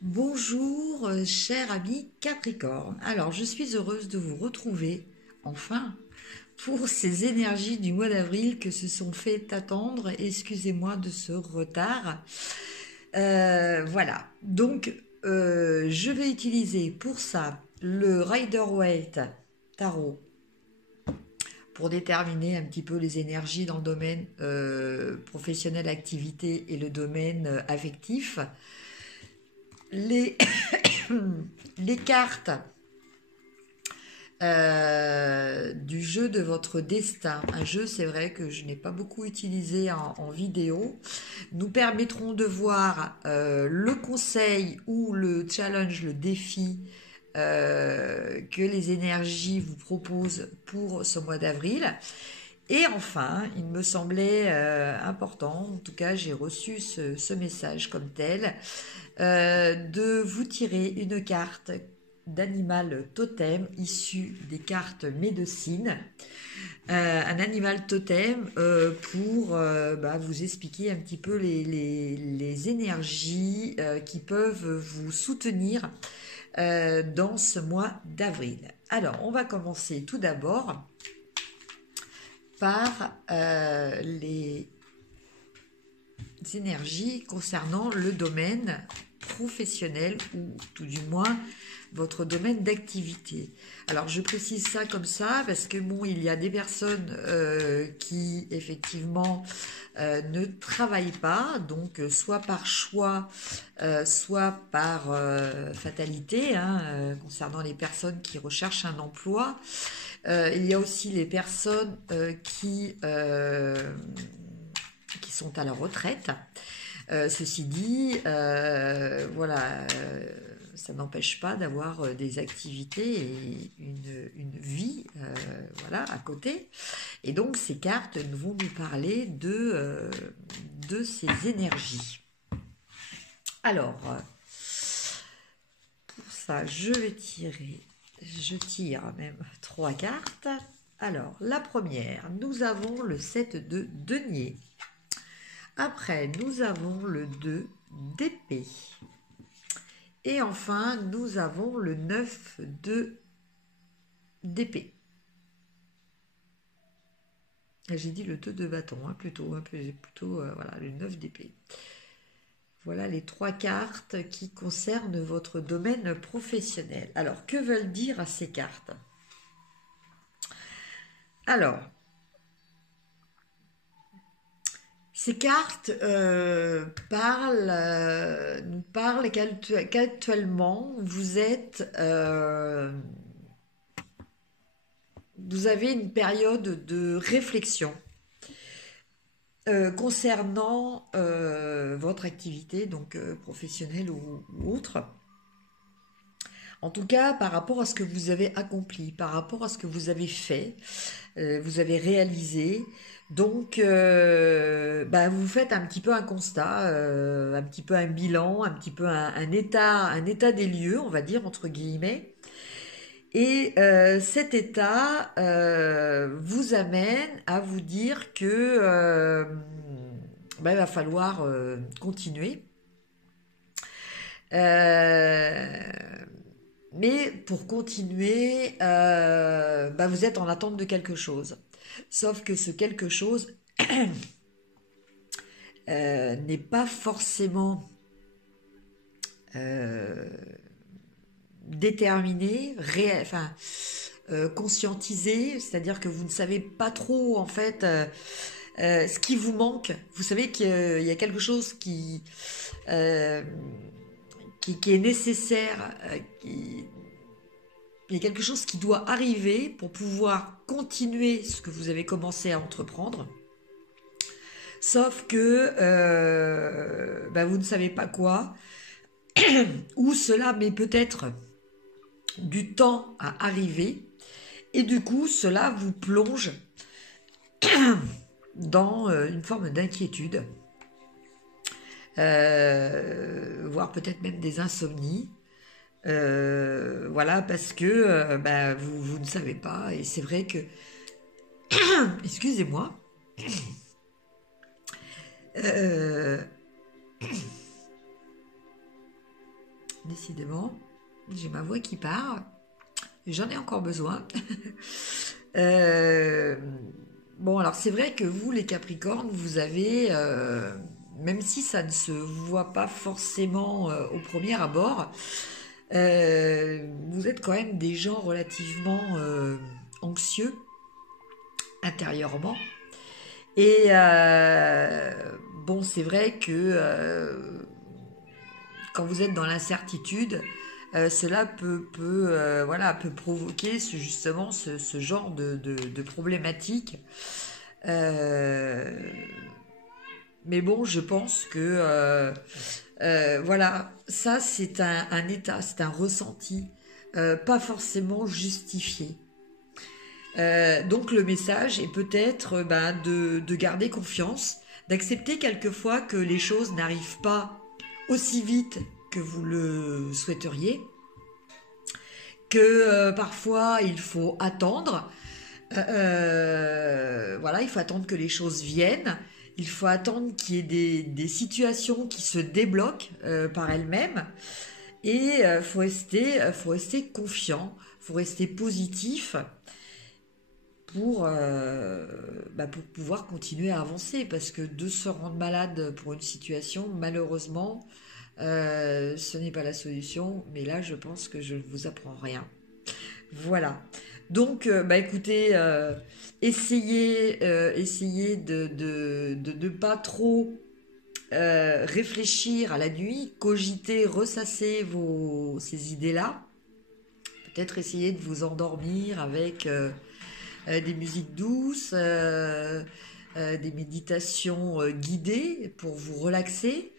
Bonjour, cher ami Capricorne. Alors, je suis heureuse de vous retrouver, enfin, pour ces énergies du mois d'avril que se sont fait attendre. Excusez-moi de ce retard. Voilà. Donc, je vais utiliser pour ça le Rider-Waite Tarot pour déterminer un petit peu les énergies dans le domaine professionnel, activité et le domaine affectif. Les, les cartes du jeu de votre destin, un jeu c'est vrai que je n'ai pas beaucoup utilisé en vidéo, nous permettront de voir le conseil ou le challenge, le défi que les énergies vous proposent pour ce mois d'avril. Et enfin, il me semblait important, en tout cas j'ai reçu ce message comme tel, de vous tirer une carte d'animal totem issu des cartes médecine. Un animal totem pour vous expliquer un petit peu les énergies qui peuvent vous soutenir dans ce mois d'avril. Alors, on va commencer tout d'abord par les énergies concernant le domaine professionnel ou tout du moins votre domaine d'activité. Alors je précise ça comme ça parce que bon, il y a des personnes qui effectivement ne travaillent pas, donc soit par choix, soit par fatalité, hein, concernant les personnes qui recherchent un emploi. Il y a aussi les personnes qui sont à la retraite. Ceci dit, voilà, ça n'empêche pas d'avoir des activités et une vie, voilà, à côté. Et donc ces cartes vont nous parler de ces énergies. Alors, pour ça, je tire même 3 cartes. Alors, la première, nous avons le 7 de denier. Après, nous avons le 2 d'épée. Et enfin, nous avons le 9 d'épée. J'ai dit le 2 de bâton, hein, plutôt voilà, le 9 d'épée. Voilà les 3 cartes qui concernent votre domaine professionnel. Alors, que veulent dire ces cartes? Alors, ces cartes nous parlent qu'actuellement vous avez une période de réflexion concernant votre activité, donc professionnelle ou autre. En tout cas, par rapport à ce que vous avez accompli, par rapport à ce que vous avez fait, vous avez réalisé. Donc, vous faites un petit peu un constat, un petit peu un bilan, un petit peu un état des lieux, on va dire, entre guillemets. Et cet état vous amène à vous dire que il va falloir continuer. Mais pour continuer, vous êtes en attente de quelque chose. Sauf que ce quelque chose n'est pas forcément déterminé, conscientisé, c'est-à-dire que vous ne savez pas trop en fait ce qui vous manque. Vous savez qu'il y a quelque chose euh, qui est nécessaire, il y a quelque chose qui doit arriver pour pouvoir continuer ce que vous avez commencé à entreprendre. Sauf que vous ne savez pas quoi, ou cela met peut-être du temps à arriver, et du coup cela vous plonge dans une forme d'inquiétude, voire peut-être même des insomnies. Voilà, parce que vous ne savez pas, et c'est vrai que excusez-moi, décidément, j'ai ma voix qui part. J'en ai encore besoin. Bon, alors c'est vrai que vous, les Capricornes, vous avez, même si ça ne se voit pas forcément au premier abord, vous êtes quand même des gens relativement anxieux intérieurement. Et bon, c'est vrai que quand vous êtes dans l'incertitude, cela voilà, peut provoquer justement ce genre de problématique. Mais bon, je pense que voilà, ça c'est un état, c'est un ressenti, pas forcément justifié. Donc le message est peut-être de garder confiance, d'accepter quelquefois que les choses n'arrivent pas aussi vite que vous le souhaiteriez, que parfois il faut attendre, voilà, il faut attendre que les choses viennent, il faut attendre qu'il y ait des situations qui se débloquent par elles-mêmes, et faut rester confiant, faut rester positif pour pouvoir continuer à avancer, parce que de se rendre malade pour une situation, malheureusement, ce n'est pas la solution, mais là je pense que je ne vous apprends rien. Voilà. Donc, écoutez, essayez de ne pas trop réfléchir à la nuit, cogiter, ressasser ces idées-là. Peut-être essayer de vous endormir avec des musiques douces, des méditations guidées pour vous relaxer.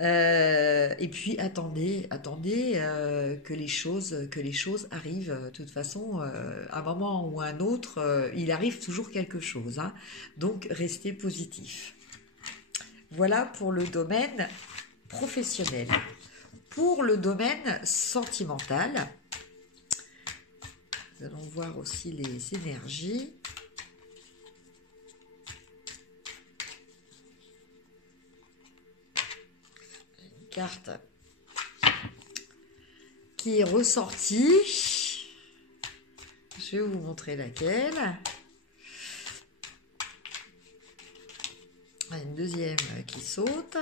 Et puis attendez que les choses arrivent. De toute façon, à un moment ou à un autre, il arrive toujours quelque chose, hein. Donc restez positif. Voilà pour le domaine professionnel. Pour le domaine sentimental, nous allons voir aussi les énergies. Carte qui est ressortie. Je vais vous montrer laquelle. Une deuxième qui saute.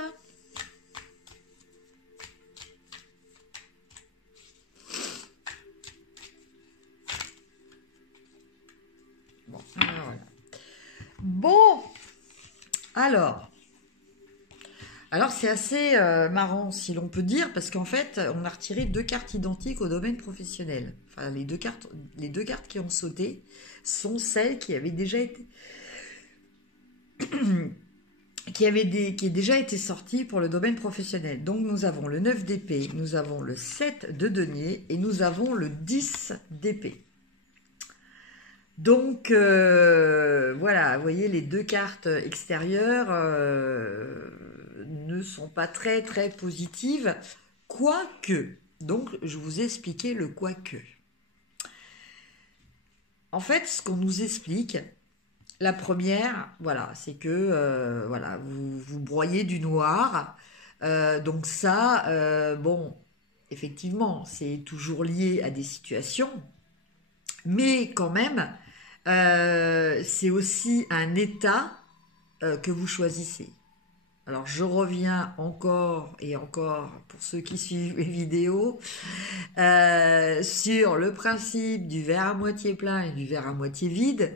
Bon, voilà. Bon, alors c'est assez marrant si l'on peut dire, parce qu'en fait on a retiré 2 cartes identiques au domaine professionnel. Enfin, les deux cartes qui ont sauté sont celles qui avaient déjà été qui est déjà été sortie pour le domaine professionnel. Donc nous avons le 9 d'épée, nous avons le 7 de denier et nous avons le 10 d'épée. Donc voilà, vous voyez, les 2 cartes extérieures ne sont pas très très positives, quoique. Donc je vous ai expliqué le quoique. En fait, ce qu'on nous explique, la première, voilà, c'est que voilà, vous broyez du noir. Donc ça, bon, effectivement, c'est toujours lié à des situations, mais quand même, c'est aussi un état que vous choisissez. Alors, je reviens encore et encore, pour ceux qui suivent les vidéos, sur le principe du verre à moitié plein et du verre à moitié vide.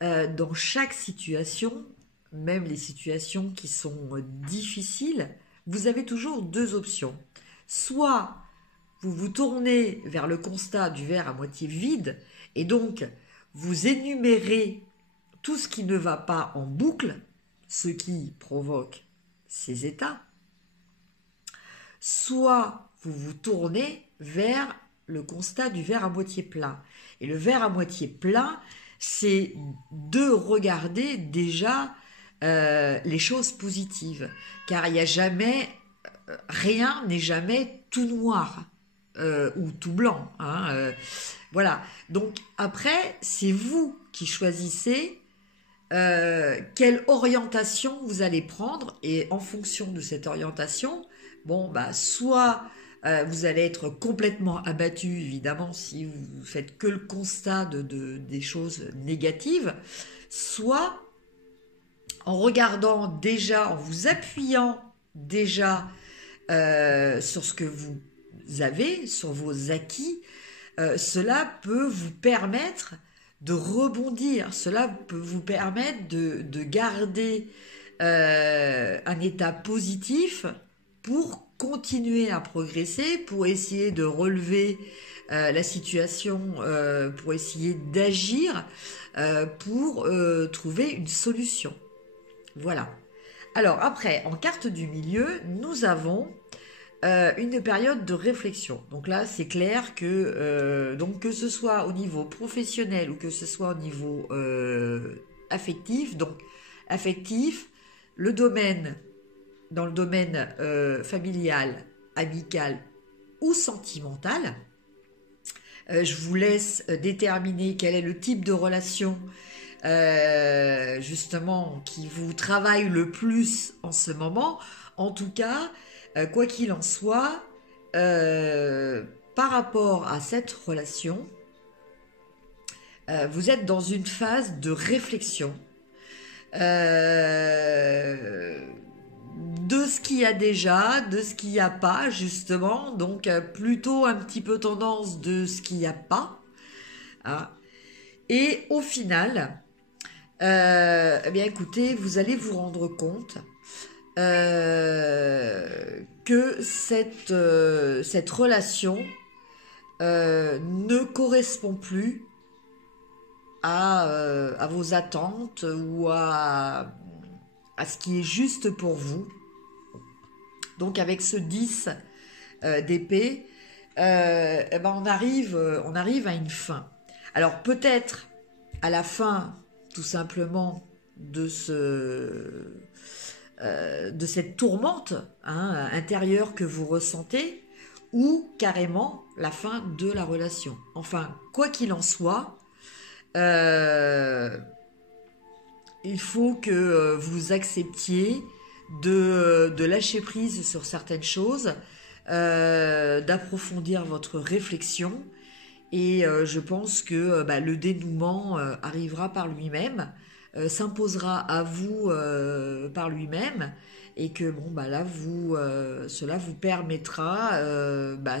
Dans chaque situation, même les situations qui sont difficiles, vous avez toujours 2 options. Soit vous vous tournez vers le constat du verre à moitié vide, et donc vous énumérez tout ce qui ne va pas en boucle, ce qui provoque ces états. Soit vous vous tournez vers le constat du verre à moitié plein. Et le verre à moitié plein, c'est de regarder déjà les choses positives. Car il n'y a jamais, rien n'est jamais tout noir ou tout blanc, hein, voilà. Donc après, c'est vous qui choisissez quelle orientation vous allez prendre, et en fonction de cette orientation, bon, soit Vous allez être complètement abattu, évidemment, si vous faites que le constat des choses négatives, soit en regardant déjà, en vous appuyant déjà sur ce que vous avez, sur vos acquis, cela peut vous permettre de rebondir, cela peut vous permettre de garder un état positif pour continuer à progresser, pour essayer de relever la situation, pour essayer d'agir, pour trouver une solution. Voilà. Alors après, en carte du milieu, nous avons une période de réflexion. Donc là, c'est clair que donc que ce soit au niveau professionnel ou que ce soit au niveau affectif, donc affectif, le domaine, dans le domaine familial, amical ou sentimental, je vous laisse déterminer quel est le type de relation justement qui vous travaille le plus en ce moment. En tout cas, quoi qu'il en soit, par rapport à cette relation, vous êtes dans une phase de réflexion de ce qu'il y a déjà, de ce qu'il n'y a pas, justement. Donc, plutôt un petit peu tendance de ce qu'il n'y a pas. Hein. Et au final, eh bien, écoutez, vous allez vous rendre compte que cette relation ne correspond plus à vos attentes ou à ce qui est juste pour vous. Donc avec ce 10 d'épée, eh ben on arrive à une fin. Alors peut-être à la fin, tout simplement, de cette tourmente intérieure que vous ressentez, ou carrément la fin de la relation. Enfin, quoi qu'il en soit, il faut que vous acceptiez de lâcher prise sur certaines choses, d'approfondir votre réflexion, et je pense que le dénouement arrivera par lui-même, s'imposera à vous par lui-même, et que là cela vous permettra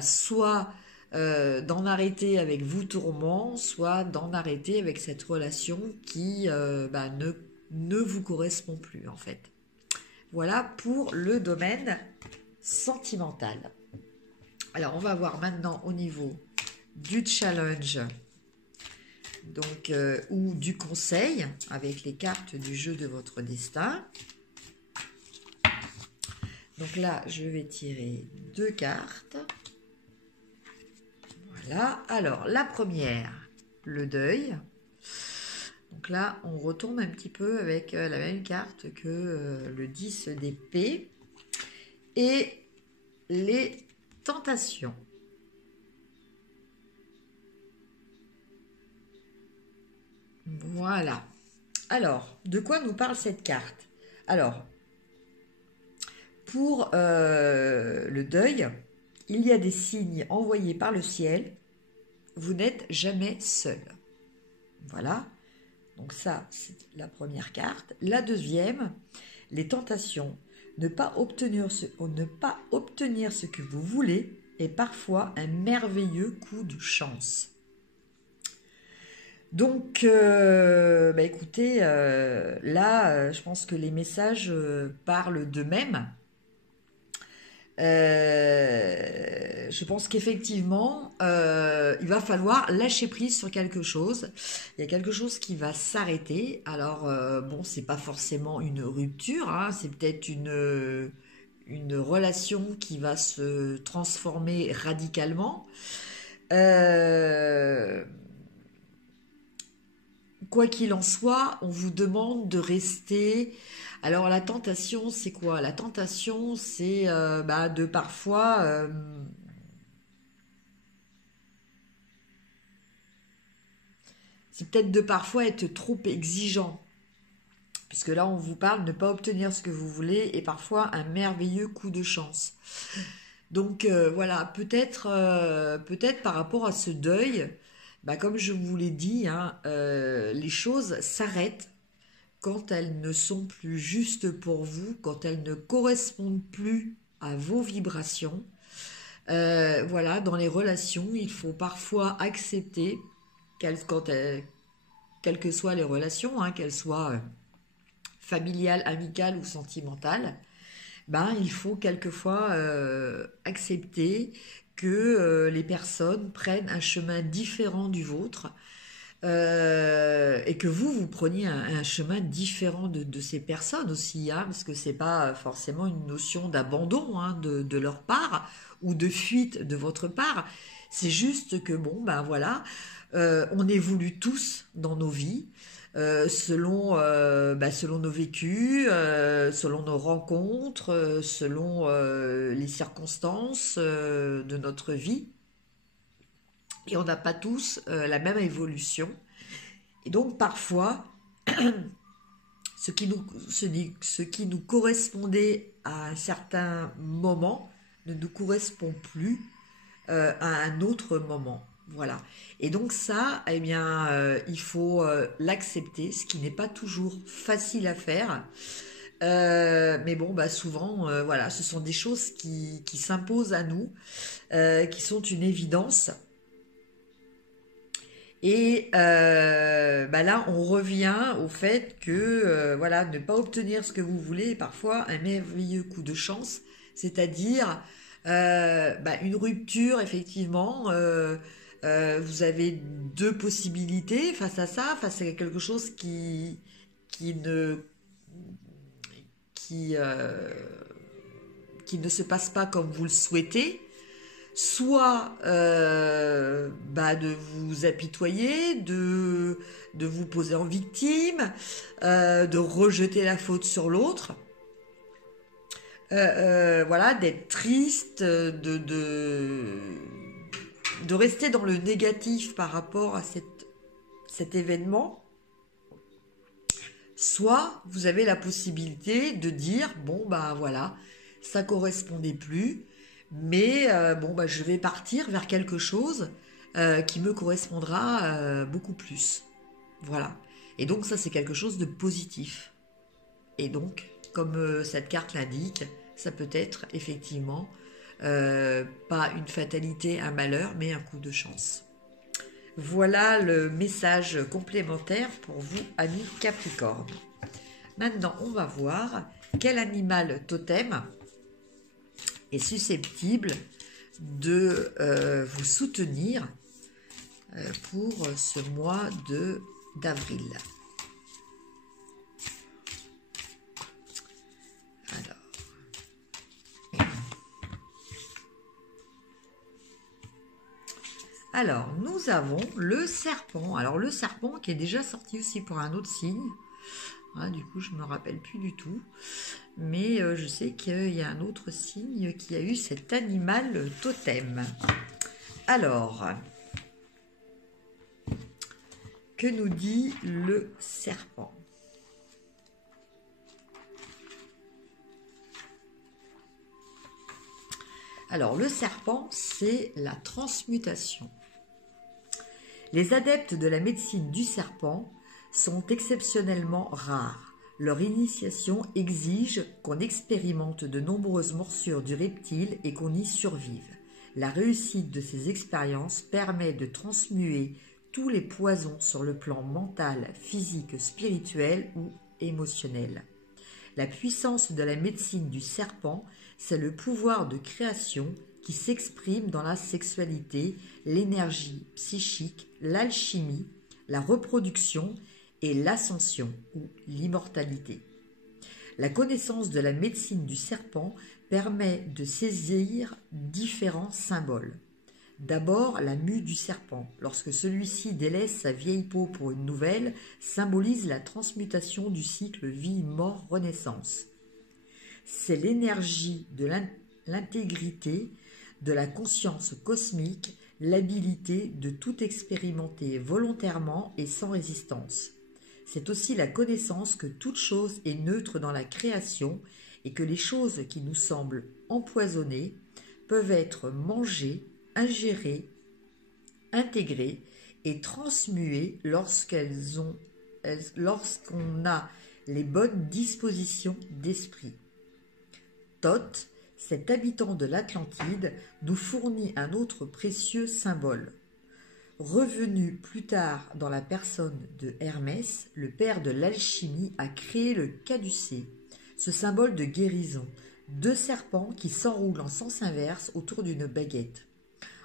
soit d'en arrêter avec vos tourments, soit d'en arrêter avec cette relation qui ne vous correspond plus en fait. Voilà pour le domaine sentimental. Alors on va voir maintenant au niveau du challenge, donc ou du conseil avec les cartes du jeu de votre destin. Donc là, je vais tirer 2 cartes. Voilà. Alors, la première, le deuil. Donc là, on retourne un petit peu avec la même carte que le 10 d'épée. Et les tentations. Voilà. Alors, de quoi nous parle cette carte? Alors, pour le deuil, il y a des signes envoyés par le ciel. Vous n'êtes jamais seul. Voilà. Donc ça, c'est la première carte. La deuxième, les tentations. Ne pas obtenir ce que vous voulez est parfois un merveilleux coup de chance. Donc, écoutez, là, je pense que les messages parlent d'eux-mêmes. Je pense qu'effectivement, il va falloir lâcher prise sur quelque chose. Il y a quelque chose qui va s'arrêter. Alors, c'est pas forcément une rupture, hein, c'est peut-être une relation qui va se transformer radicalement. Quoi qu'il en soit, on vous demande de rester. Alors la tentation, c'est quoi? La tentation, c'est de parfois c'est peut-être de parfois être trop exigeant. Puisque là, on vous parle de ne pas obtenir ce que vous voulez et parfois un merveilleux coup de chance. Donc voilà, peut-être par rapport à ce deuil, bah, comme je vous l'ai dit, hein, les choses s'arrêtent quand elles ne sont plus justes pour vous, quand elles ne correspondent plus à vos vibrations. Voilà, dans les relations, il faut parfois accepter, quelles que soient les relations, hein, qu'elles soient familiales, amicales ou sentimentales, ben, il faut quelquefois accepter que les personnes prennent un chemin différent du vôtre, et que vous preniez un chemin différent de ces personnes aussi, hein, parce que c'est pas forcément une notion d'abandon, hein, de leur part ou de fuite de votre part. C'est juste que bon, ben voilà, on évolue tous dans nos vies. Selon nos vécus, selon nos rencontres, selon les circonstances de notre vie. Et on n'a pas tous la même évolution. Et donc parfois, ce qui nous correspondait à un certain moment ne nous correspond plus à un autre moment. Voilà. Et donc ça, eh bien, il faut l'accepter, ce qui n'est pas toujours facile à faire. Mais bon, bah souvent, voilà, ce sont des choses qui s'imposent à nous, qui sont une évidence. Et bah là, on revient au fait que voilà, ne pas obtenir ce que vous voulez est parfois un merveilleux coup de chance, c'est-à-dire bah, une rupture, effectivement. Vous avez deux possibilités face à ça, face à quelque chose qui ne qui, euh, qui ne se passe pas comme vous le souhaitez. Soit bah, de vous apitoyer, de vous poser en victime, de rejeter la faute sur l'autre, voilà, d'être triste, de rester dans le négatif par rapport à cet événement. Soit vous avez la possibilité de dire, bon bah voilà, ça correspondait plus, mais bon bah je vais partir vers quelque chose qui me correspondra beaucoup plus. Voilà. Et donc ça c'est quelque chose de positif. Et donc, comme cette carte l'indique, ça peut être effectivement pas une fatalité, un malheur, mais un coup de chance. Voilà le message complémentaire pour vous, amis Capricorne. Maintenant, on va voir quel animal totem est susceptible de vous soutenir pour ce mois d'avril. Alors, nous avons le serpent. Alors, le serpent qui est déjà sorti aussi pour un autre signe. Ah, du coup, je ne me rappelle plus du tout. Mais je sais qu'il y a un autre signe qui a eu cet animal totem. Alors, que nous dit le serpent ? Alors, le serpent, c'est la transmutation. Les adeptes de la médecine du serpent sont exceptionnellement rares. Leur initiation exige qu'on expérimente de nombreuses morsures du reptile et qu'on y survive. La réussite de ces expériences permet de transmuer tous les poisons sur le plan mental, physique, spirituel ou émotionnel. La puissance de la médecine du serpent, c'est le pouvoir de création qui s'exprime dans la sexualité, l'énergie psychique, l'alchimie, la reproduction et l'ascension ou l'immortalité. La connaissance de la médecine du serpent permet de saisir différents symboles. D'abord, la mue du serpent, lorsque celui-ci délaisse sa vieille peau pour une nouvelle, symbolise la transmutation du cycle vie-mort-renaissance. C'est l'énergie de l'intégrité, de la conscience cosmique, l'habilité de tout expérimenter volontairement et sans résistance. C'est aussi la connaissance que toute chose est neutre dans la création et que les choses qui nous semblent empoisonnées peuvent être mangées, ingérées, intégrées et transmuées lorsqu'on a les bonnes dispositions d'esprit. Thoth, cet habitant de l'Atlantide, nous fournit un autre précieux symbole. Revenu plus tard dans la personne de Hermès, le père de l'alchimie a créé le caducée, ce symbole de guérison, 2 serpents qui s'enroulent en sens inverse autour d'une baguette.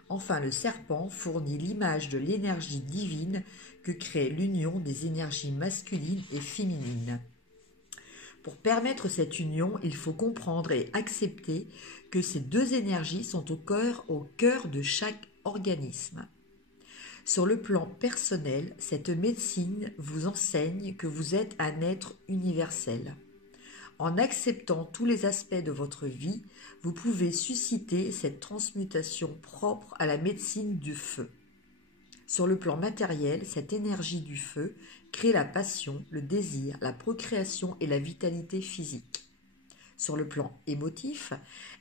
Enfin, le serpent fournit l'image de l'énergie divine que crée l'union des énergies masculines et féminines. Pour permettre cette union, il faut comprendre et accepter que ces 2 énergies sont au cœur de chaque organisme. Sur le plan personnel, cette médecine vous enseigne que vous êtes un être universel. En acceptant tous les aspects de votre vie, vous pouvez susciter cette transmutation propre à la médecine du feu. Sur le plan matériel, cette énergie du feu crée la passion, le désir, la procréation et la vitalité physique. Sur le plan émotif,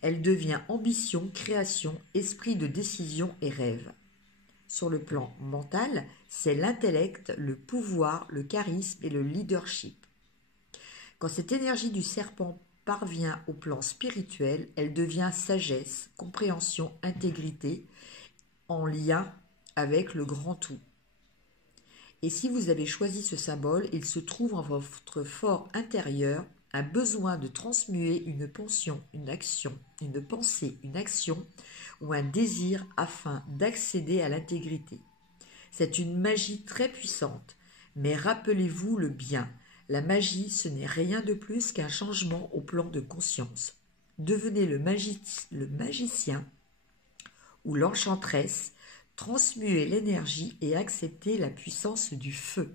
elle devient ambition, création, esprit de décision et rêve. Sur le plan mental, c'est l'intellect, le pouvoir, le charisme et le leadership. Quand cette énergie du serpent parvient au plan spirituel, elle devient sagesse, compréhension, intégrité, en lien avec le grand tout. Et si vous avez choisi ce symbole, il se trouve en votre fort intérieur un besoin de transmuer une pensée, une action ou un désir afin d'accéder à l'intégrité. C'est une magie très puissante, mais rappelez-vous le bien, la magie ce n'est rien de plus qu'un changement au plan de conscience. Devenez le magicien ou l'enchanteresse, transmuez l'énergie et acceptez la puissance du feu.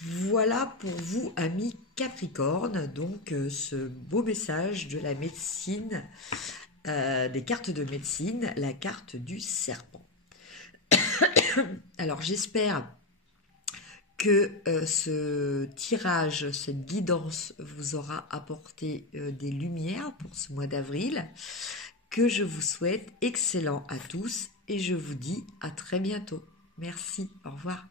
Voilà pour vous, amis Capricorne, donc ce beau message de la médecine, des cartes de médecine, la carte du serpent. Alors j'espère que ce tirage, cette guidance vous aura apporté des lumières pour ce mois d'avril, que je vous souhaite excellent à tous et je vous dis à très bientôt. Merci, au revoir.